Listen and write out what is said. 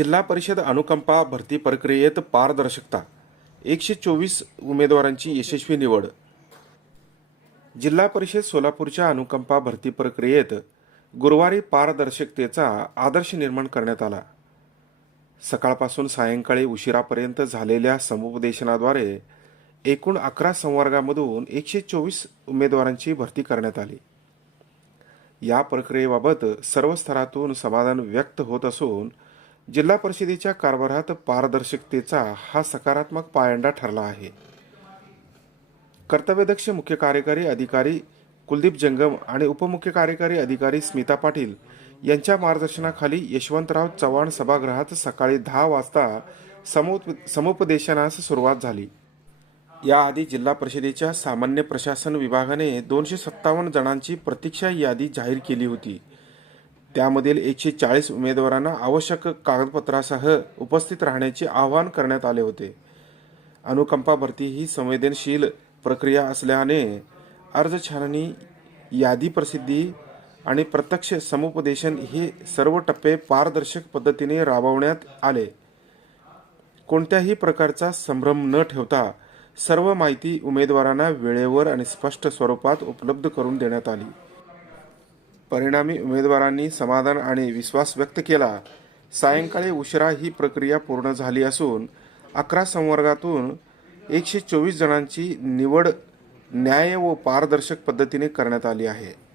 जिल्हा परिषद अनुकंपा भरती प्रक्रियेत पारदर्शकता. एकशे चोवीस उमेदवारांची यशस्वी निवड. जिल्हा परिषद सोलापूरच्या अनुकंपा भरती प्रक्रियेत गुरुवारी पारदर्शकतेचा आदर्श निर्माण करण्यात आला. सकाळपासून सायंकाळी उशिरापर्यंत झालेल्या समुपदेशनाद्वारे एकूण अकरा संवर्गामधून एकशे चोवीस उमेदवारांची भरती करण्यात आली. या प्रक्रियेबाबत सर्व स्तरातून समाधान व्यक्त होत असून जिल्हा परिषदेच्या कारभारात पारदर्शकतेचा हा सकारात्मक पायंडा ठरला आहे. कर्तव्यदक्ष मुख्य कार्यकारी अधिकारी कुलदीप जंगम आणि उपमुख्य कार्यकारी अधिकारी स्मिता पाटील यांच्या मार्गदर्शनाखाली यशवंतराव चव्हाण सभागृहात सकाळी दहा वाजता समोप समुपदेशनास सुरुवात झाली. याआधी जिल्हा परिषदेच्या सामान्य प्रशासन विभागाने दोनशे सत्तावन्न जणांची प्रतीक्षा यादी जाहीर केली होती. त्यामधील एकशे चाळीस उमेदवारांना आवश्यक कागदपत्रासह उपस्थित राहण्याचे आवाहन करण्यात आले होते. अनुकंपा भरती ही संवेदनशील प्रक्रिया असल्याने अर्ज छाननी यादी प्रसिद्धी आणि प्रत्यक्ष समुपदेशन हे सर्व टप्पे पारदर्शक पद्धतीने राबवण्यात आले. कोणत्याही प्रकारचा संभ्रम न ठेवता सर्व माहिती उमेदवारांना वेळेवर आणि स्पष्ट स्वरूपात उपलब्ध करून देण्यात आली. परिणामी उमेदवारांनी समाधान आणि विश्वास व्यक्त केला. सायंकाळी उशिरा ही प्रक्रिया पूर्ण झाली असून अकरा संवर्गातून एकशे चोवीस जणांची निवड न्याय व पारदर्शक पद्धतीने करण्यात आली आहे.